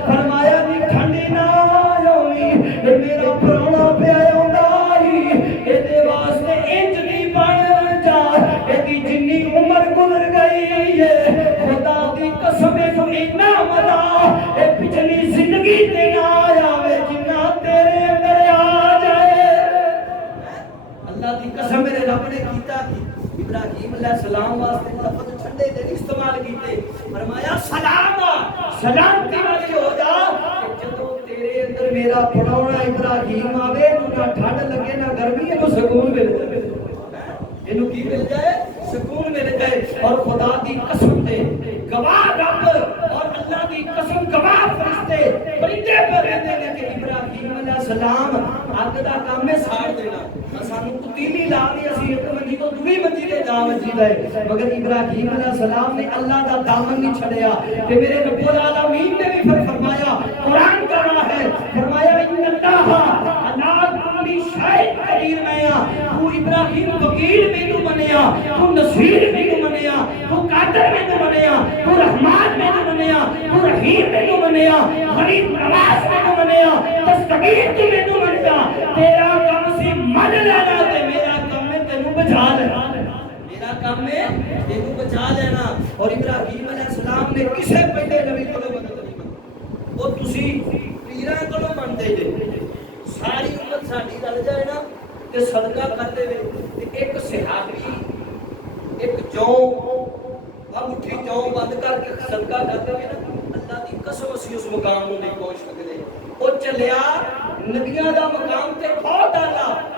فرمایا نی ٹھنڈی نہ ہوئی اے میرا پرانا پیا جاندا اے دے واسطے انج نہیں بن جا اے دی جنی عمر گزر گئی ہے خدا دی قسم اتنا مزہ اے پچھلی زندگی تے نہ آوے جنہ تیرے اندر آ جائے اللہ دی قسم میرے رب نے کیتا کہ ابراہیم علیہ السلام واسطے لفظ ٹھنڈے دے استعمال کیتے فرمایا سلام سلامتی والی ہو جا کہ جدوں تیرے اندر میرا پڑھونا ابراہیم آوے نہ ٹھنڈ لگے نہ گرمی نہ سکون مل جائے اینو کی مل جائے سکون مل جائے اور خدا دی قسم دے گواہ رب اور اللہ دی قسم گواہ فرشتے پرندے پر رہتے ہیں کہ ابراہیم علیہ السلام اگ دا کام ہے ساڑ دینا سانو پتیلی لا دی اسی ایک منجی تو دوی منجی تے جا وجی دے مگر ابراہیم علیہ السلام نے اللہ دا دامن نہیں چھڑیا کہ میرے رب العالمین نے بھی فرمایا قرآن کا ہے فرمایا ان اللہ انا کلی شیء قدیر میں تو ابراہیم وکیل میں تو منیا تو نصیر میں تو منیا تو قادر میں تو منیا تو رحمان میں تو منیا تو رحیم میں تو منیا غریب نواز میں تو منیا دستگیر تو میں تو منیا تیرا کام سی من لینا تے میرا کام ہے تینوں بچا لینا میرا کام ہے تینوں بچا لینا اور ابراہیم علیہ السلام نے کسے پہلے نبی کو مدد نہیں مانگی وہ تسی پیراں کولوں منگدے جے ساری امت ساڈی رل جائے نا تے صدقہ کردے وے تے ایک صحابی ایک جو اب اٹھی جو بند کر کے صدقہ کرتے ہوئے نا اللہ دی قسم اسی اس مقام نوں نہیں پہنچ سکتے او چلیا نبیاں دا مقام تے بہت اعلی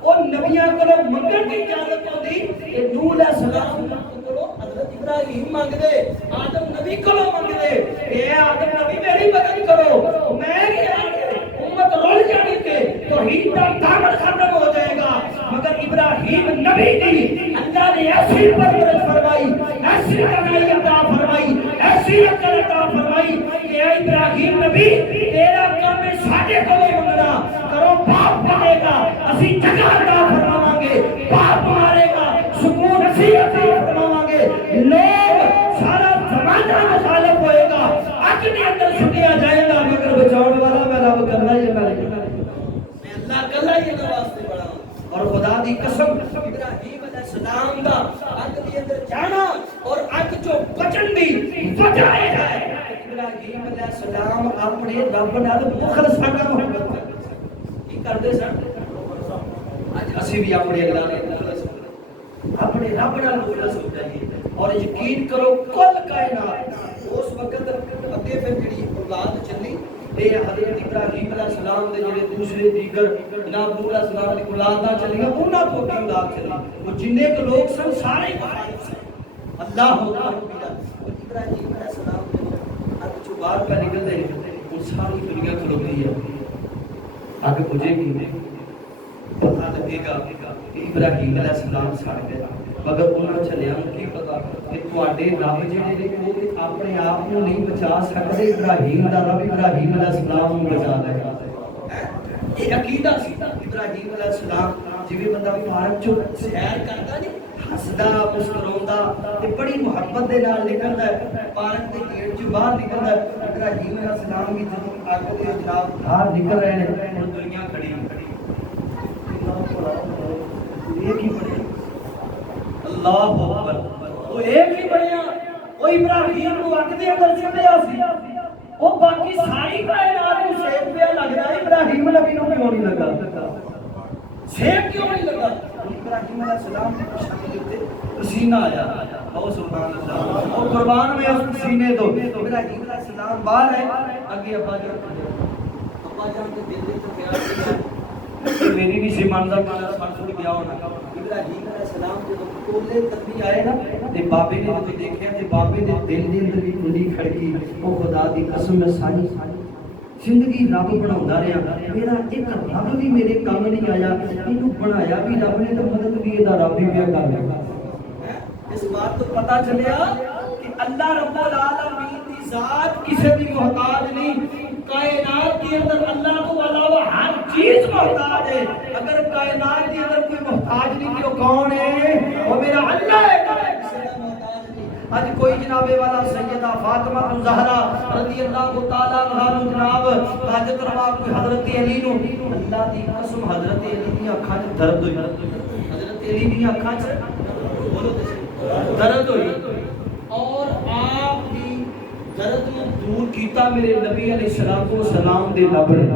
او نبیاں کولوں منگن دی اجازت ہوندی کہ نوح علیہ السلام کولوں حضرت ابراہیم منگدے آدم نبی کولوں منگدے اے آدم نبی میری مدد کرو میں امت رول جانی کہ توحید کا دامن ختم ہو جائے گا مگر ابراہیم نبی دی اللہ نے ایسی پرورش فرمائی ایسی کمائی عطا فرمائی ایسی عقل عطا فرمائی کہ اے ابراہیم نبی تیرا کام ہے ساڈے کولوں منگنا کرو باپ بنے گا اسی جگہ عطا فرماواں گے باپ مارے گا سکون اسی عطا فرماواں گے لوگ سارا زمانہ مخالف ہوئے گا اج دے اندر چھٹیا جائے گا مگر بچاؤ والا میں رب کرنا ہی میں اللہ کلا ہی دے واسطے بڑا اور خدا دی قسم ابراہیم علیہ السلام دا اگ دے اندر جانا اور اگ جو بچن دی وجہ ہے ابراہیم علیہ السلام اپنے رب نال مخلصانہ محبت کرتے کی کردے سن اج اسی بھی اپنے اللہ نے اپنے رب نال مخلص ہو جائیے اور یقین کرو کل کائنات اس وقت اگے پھر جڑی اولاد چلی اے حضرت ابراہیم علیہ السلام دے جڑے دوسرے دیگر جناب نوح علیہ السلام دی اولاداں چلیاں انہاں کو کی اولاد چلی وہ جننے کے لوگ سن سارے مخالف سن اللہ اکبر ابراہیم علیہ السلام دے اگ چوں باہر پہ نکل دے وہ ساری دنیا کھلوتی ہے اگ بجھے گی پتہ لگے گا کہ ابراہیم علیہ السلام سڑ گئے مگر انہاں چلیاں کی پتا کہ تواڈے رب جڑے نے وہ اپنے آپ کو نہیں بچا سکتے ابراہیم دا رب ابراہیم علیہ السلام کو بچا لے گا یہ عقیدہ سی ابراہیم علیہ السلام جویں بندہ پارک چوں سیر کردا نہیں ہسدا مسکراوندا تے بڑی محبت دے نال نکلدا ہے پارک دے گیٹ چوں باہر نکلدا ہے ابراہیم علیہ السلام بھی جدوں اگ دے جناب باہر نکل رہے ہیں اور دنیا کھڑی ایک ہی بڑے اللہ اکبر وہ ایک ہی بڑیا وہ ابراہیم کو اگ دے اندر سٹیا سی وہ باقی ساری کائنات کو سیک پیا لگدا ابراہیم نبی نو کیوں نہیں لگا سیب کیوں نہیں لگا؟ ابراہیم علیہ السلام کی پیشانی کے اوپر پسینہ آیا. اور سبحان اللہ، اور قربان میں اس پسینے تو ابراہیم علیہ السلام باہر ہے، اگے ابا جان کے دل وچ خیال میری بھی سی منظر والا سن گیا ہونا. ابراہیم علیہ السلام جب کولے تک بھی آئے نا تے بابے نے جب دیکھیا تے بابے دے دل دے اندر بھی کلی کھڑکی. او خدا دی قسم میں ساری زندگی رب بناوندا رہیا، میرا ایک رب بھی میرے کام نہیں آیا، اینو بنایا بھی رب نے تے مدد بھی ادا رب ہی پیا کر لیا. اس بات تو پتہ چلیا کہ اللہ رب العالمین دی ذات کسی بھی محتاج نہیں. کائنات کے اندر اللہ کو علاوہ ہر چیز محتاج ہے. اگر کائنات کے اندر کوئی محتاج نہیں تو کون ہے؟ وہ میرا اللہ ہے. آج کوئی جناب والا سیدہ فاطمہ الزہرا رضی اللہ تعالیٰ عنہ جناب حاجت روا کوئی حضرت علی نو، اللہ دی قسم حضرت علی دی اکھاں وچ درد ہوئی، حضرت علی دی اکھاں وچ بولو درد ہوئی، اور آپ دی درد نو دور کیتا میرے نبی علیہ الصلوۃ والسلام دے لب نے.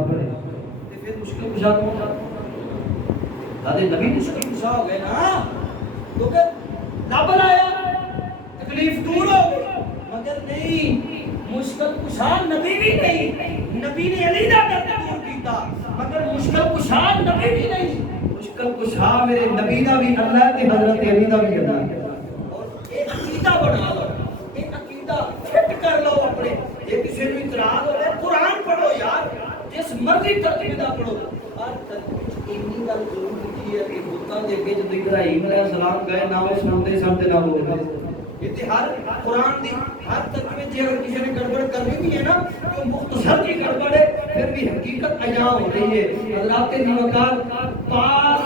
تے پھر مشکل کشا کون تھا؟ دادے نبی مشکل کشا ہو گئے نا، کیونکہ لب لایا تکلیف دور ہو گئی. مگر نہیں، مشکل کشا نبی بھی نہیں، نبی نے علی دا درد دور کیتا، مگر مشکل کشا نبی بھی نہیں، مشکل کشا میرے نبی دا بھی اللہ تے حضرت علی دا بھی اللہ. اور ایک عقیدہ بنا لو، ایک عقیدہ فٹ کر لو اپنے. جے کسی نوں اعتراض ہوے قرآن پڑھو یار، جس مرضی ترتیب دا پڑھو. ہر ترتیب اتنی گل ضرور کی ہے کہ بتاں دے اگے جدوں ابراہیم علیہ السلام گئے نہ وہ سنتے سنتے نہ بولتے. یہ ہر قرآن دی ہر ترتیب جے اگر کسی نے گڑبڑ کرنی بھی ہے نا تو مختصر کی گڑبڑ ہے، پھر بھی حقیقت عیاں ہو رہی ہے. حضرات نیوکار پاک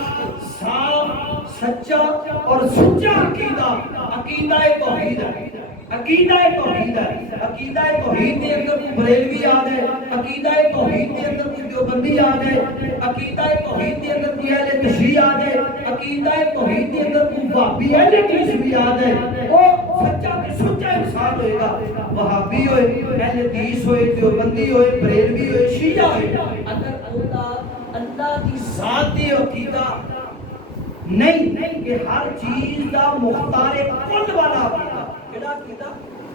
صاف سچا اور سچا عقیدہ، عقیدہ توحید ہے، عقیدہ توحید ہے. عقیدہ توحید کے اندر کوئی بریلوی آ جائے، عقیدہ توحید کے اندر کوئی دیوبندی آ جائے، عقیدہ توحید کے اندر کوئی اہل تشیع آ جائے، عقیدہ توحید کے اندر کوئی وہابی اہل حدیث بھی آ جائے، وہ سچا تے سچا انسان ہوئے گا. وہابی ہوئے، اہل حدیث ہوئے، دیوبندی ہوئے، بریلوی ہوئے، شیعہ ہوئے، اگر اللہ کی ذات دی عقیدہ نہیں کہ ہر چیز دا مختار کل والا عقیدہ، کیڑا عقیدہ؟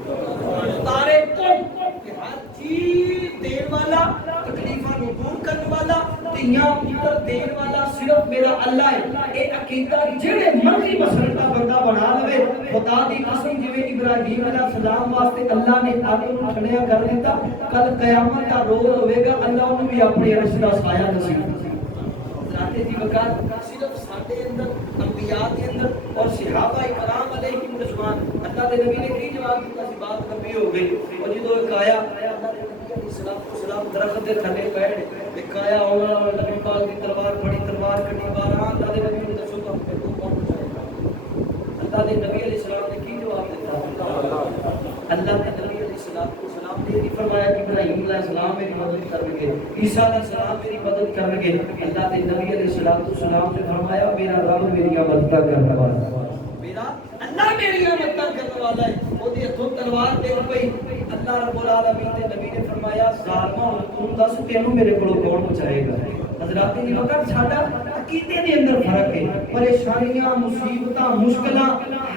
مختار کل، کہ ہر چیز دین والا، تکلیفاں نوں دور کرنے والا، تیاں پتر دین والا صرف میرا اللہ ہے. اے عقیدہ جڑے مرضی مسلک دا بندہ بنا لوے، خدا دی قسم جویں ابراہیم علیہ السلام واسطے اللہ نے اگ نوں ٹھنڈیا کر دیتا، کل قیامت دا روز ہوے گا اللہ انہوں بھی اپنے عرش دا سایہ نصیب. ذاتے دی وقت صرف ساڈے اندر انبیاء دے اندر اور صحابہ کرام علیہم رضوان. اللہ دے نبی نے کی جواب دیتا سی، بات لمبی ہو گئی. اور جدوں ایک آیا اللہ دے نبی علیہ السلام درخت دے تھلے بیٹھے، ایک آیا اور نبی پاک دی تلوار پھڑی، تلوار کٹی باہر. اللہ دے نبی نے دسو تو ہم کو کون بچائے گا؟ اللہ دے نبی علیہ السلام نے کی جواب دیتا؟ اللہ دے نبی علیہ السلام نے یہ فرمایا کہ ابراہیم علیہ السلام میری مدد کریں گے، عیسیٰ علیہ السلام میری مدد کریں گے. اللہ دے نبی علیہ السلام نے فرمایا میرا رب میری مدد کرنے والا ہے، میرا اللہ میری مدد کرنے والا ہے. وہ دے ہتھوں تلوار دیکھ پئی. اللہ رب العالمین دے نبی نے فرمایا ظالما تو دس تینوں میرے کولوں کون بچائے گا؟ حضرات دی وقت ساڈا عقیدے دے اندر فرق ہے. پریشانیاں، مصیبتاں، مشکلاں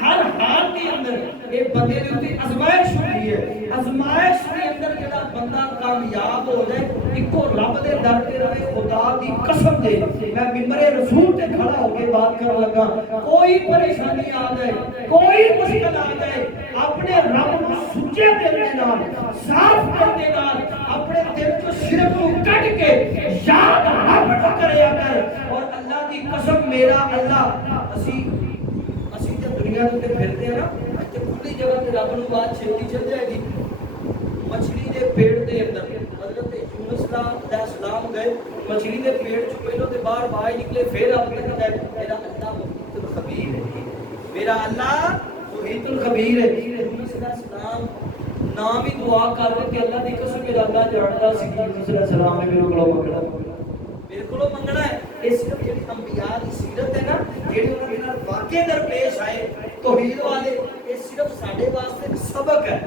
ہر حال دے اندر اے بندے دے اوتے آزمائش ہوئی ہے. آزمائش دے اندر جڑا بندہ کامیاب ہو جائے، اکو رب دے در تے رہے، خدا دی قسم دے میں ممبر رسول تے کھڑا ہو کے بات کرن لگا، کوئی پریشانی آ جائے، کوئی مشکل آ جائے، اپنے رب نو سچے دل دے نال، صاف دل دے نال اپنے دل تو شرک کو کٹ کے یاد رب نو کریا کر. اور اللہ دی قسم میرا اللہ، اسی تے دنیا تے پھرتے ہیں نا، تے کھلی جگہ تے رب نو بات چھتی چل جائے گی. مچھلی دے پیٹ دے اندر حضرت یونس علیہ السلام گئے، مچھلی دے پیٹ چ پہلو تے باہر باہر نکلے، پھر آپ نے کہا میرا اللہ محیط الخبیر ہے، میرا اللہ محیط الخبیر ہے. یونس علیہ السلام نام ہی دعا کر دے کہ اللہ دی قسم میرا اللہ جاندا سی کہ یونس علیہ السلام نے میرے کولوں منگنا، میرے کولوں منگنا ہے. اس صرف جڑی انبیاء دی سیرت ہے نا، جڑی انہاں دے نال واقعے درپیش آئے توحید والے، یہ صرف ساڈے واسطے سبق ہے.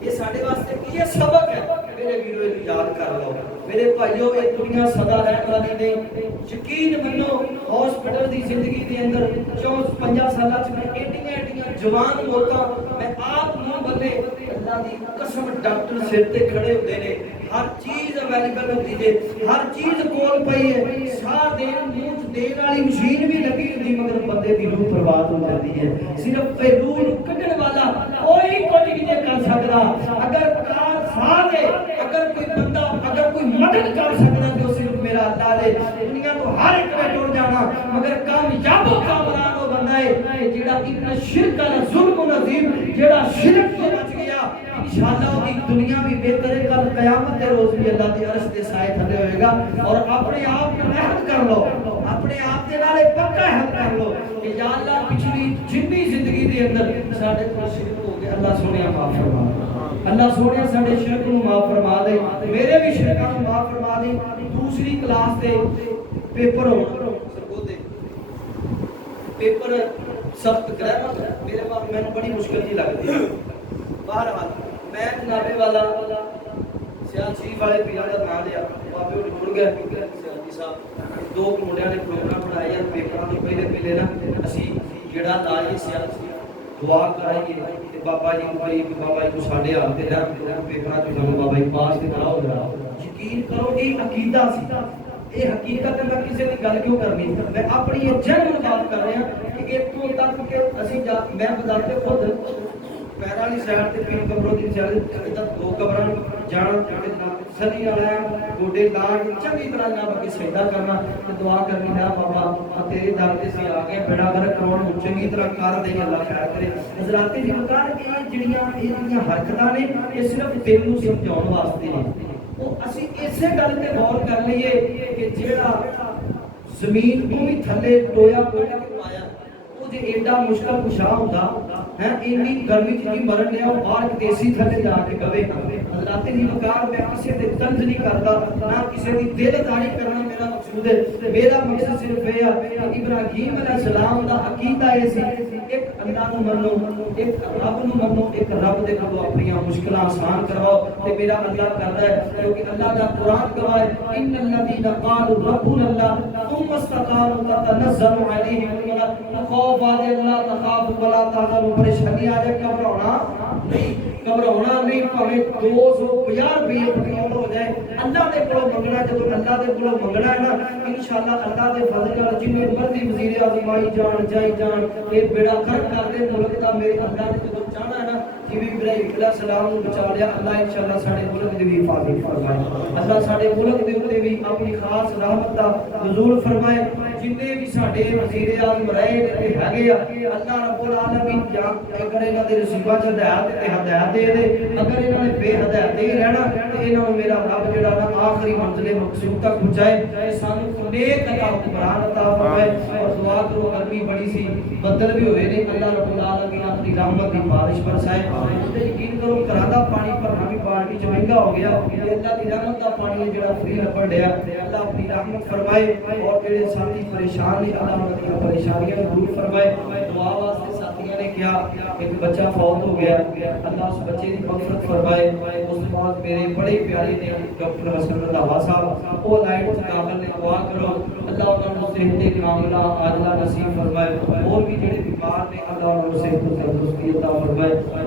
یہ ساڈے واسطے کی ہے؟ سبق ہے. میرے ویرو یاد کر لو میرے بھائیو یہ دنیا سدا رہن والی نہیں یقین منو ہاسپٹل دی زندگی دے اندر 4-5 سالاں چ میں ایڈیاں جوان موتاں میں آپ منہ بلے اللہ دی قسم ڈاکٹر سر تے کھڑے ہوندے نے ہر چیز اویلیبل ہوندی جے ہر چیز کول پئی ہے ساہ دین منہ دین والی مشین بھی لگی ہوندی مگر بندے دی روح برباد ہو جاتی ہے صرف روح کڈن والا کوئی کچھ نہیں کر سکدا اگر کار ساہ دے اگر کوئی بندہ اگر کوئی مدد کر سکتا تو صرف میرا اللہ دے دنیا تو ہر ایک میں ٹر جانا مگر کامیاب و کامران وہ بندہ ہے جیڑا اتنا شرک کا ظلم و نظیم جیڑا شرک تو بچ گیا انشاءاللہ وہ دنیا بھی بہتر ہے کل قیامت کے روز بھی اللہ کی عرش کے سائے تھلے ہوئے گا اور اپنے آپ میں عہد کر لو اپنے آپ کے نالے پکا عہد کر لو کہ یا اللہ پچھلی جتنی زندگی دے اندر ساڈے کو شرک ہو گیا اللہ سونیا معاف فرما اللہ سونے ساڑے شرک کو معاف فرما دے میرے بھی شرکاں کو معاف فرما دے دوسری کلاس دے پیپر ہو پیپر سخت گرامر میرے پاس میں بڑی مشکل نہیں لگتی بہرحال میں جنابے والا سیال شریف والے پیرا کا نام لیا بابے وہ جڑ گیا سیاسی صاحب 2 منڈیاں نے پروگرام بنایا یار پیپراں تو پہلے نا اسی جڑا لائے سیال دعا کرائیے کہ بابا جی کو بھائی بابا جی کو ساڈے آتے رہن پیپراں چ سانو بابا جی پاس تے کراؤ ذرا یقین کرو یہ عقیدہ سی یہ حقیقت میں کسی کی گل کیوں کرنی میں اپنی یہ جنم بات کر رہا ہوں کہ اتوں تک کہ اسی میں بذات خود پیرا والی سائڈ تے پیر قبروں دی سائڈ تے 2 قبراں جانا سنی والا گوڈے لاگ چنگی طرح نہ باقی سجدہ کرنا تے دعا کرنی ہے بابا تیرے در تے سی آ گئے بیڑا غرق کراؤن چنگی طرح کر دے اللہ خیر کرے حضرات دی مکان یہ جڑیاں حرکتاں نے یہ صرف دل نوں سمجھاؤن واسطے نے او اسی اسے گل تے غور کر لئیے کہ جیڑا زمین تو بھی تھلے ٹویا کوئی نہیں آیا وہ جے ایڈا مشکل کشا ہوندا ہے اینی گرمی چ مرن لیا باہر دیسی تھلے جا کے گوے حضرات دی مکان میں کسی دے طنز نہیں کردا نہ کسی دی دل داری کرنا میرا مقصود ہے میرا مقصد صرف یہ ہے کہ ابراہیم علیہ السلام دا عقیدہ یہ سی ایک اللہ نو منو ایک رب نو منو ایک رب دے کولوں اپنی مشکلاں آسان کرواؤ تے میرا اللہ کردا ہے کیونکہ اللہ دا قرآن گواہ ہے ان الذين قالوا ربنا الله ثم استقاموا تتنزل عليهم الملائكه خوف اللہ تخافوا ولا تحزنوا پریشانی آ جائے گھبرانا نہیں پاویں 250 روپے پٹیاں ہو جائے اللہ دے کولوں منگنا جدوں اللہ دے کولوں منگنا ہے نا انشاءاللہ اللہ دے فضل نال جنوں مرضی وزیر اعظم آئی جان اے بیڑا کر دے ملک دا میرے اللہ نے جدوں چاہنا ہے نا کہ ابراہیم علیہ السلام کو بچا لیا اللہ انشاءاللہ ساڈے ملک دی بھی حفاظت فرمائے اللہ ساڈے ملک دے اوتے بھی اپنی خاص رحمت دا نزول فرمائے جتنے بھی ساڈے وزیر اعظم رہے تے ہگے اللہ رب العالمین یا اگر انہاں دے نصیباں چ ہدایت دے دے اگر انہاں نے بے ہدایت ہی رہنا تے انہاں نوں میرا رب جڑا نا آخری منزل مقصود تک پہنچائے سانو نیک عطا حکمران عطا فرمائے اور دعا کرو گرمی بڑی سی بدل بھی ہوئے نے اللہ رب العالمین اپنی رحمت دی بارش برسائے تے یقین کرو کرادا پانی بھرنا بھی پارٹی چ مہنگا ہو گیا یہ اللہ دی رحمت دا پانی جڑا فری لبن ڈیا اللہ اپنی رحمت فرمائے اور جڑے ساتھی پریشان نے اللہ اپنی پریشانیاں دور فرمائے دعا واسطے ساتھیاں نے کیا ایک بچہ فوت ہو گیا اللہ اس بچے کی مغفرت فرمائے اس کے بعد میرے بڑے پیارے نے ڈاکٹر حسن رضا صاحب وہ لائٹ داخل نے دعا کرو اللہ انہاں نوں صحت کاملہ عاجلہ نصیب فرمائے اور بھی جڑے بیمار نے اللہ انہاں نوں صحت تندرستی عطا فرمائے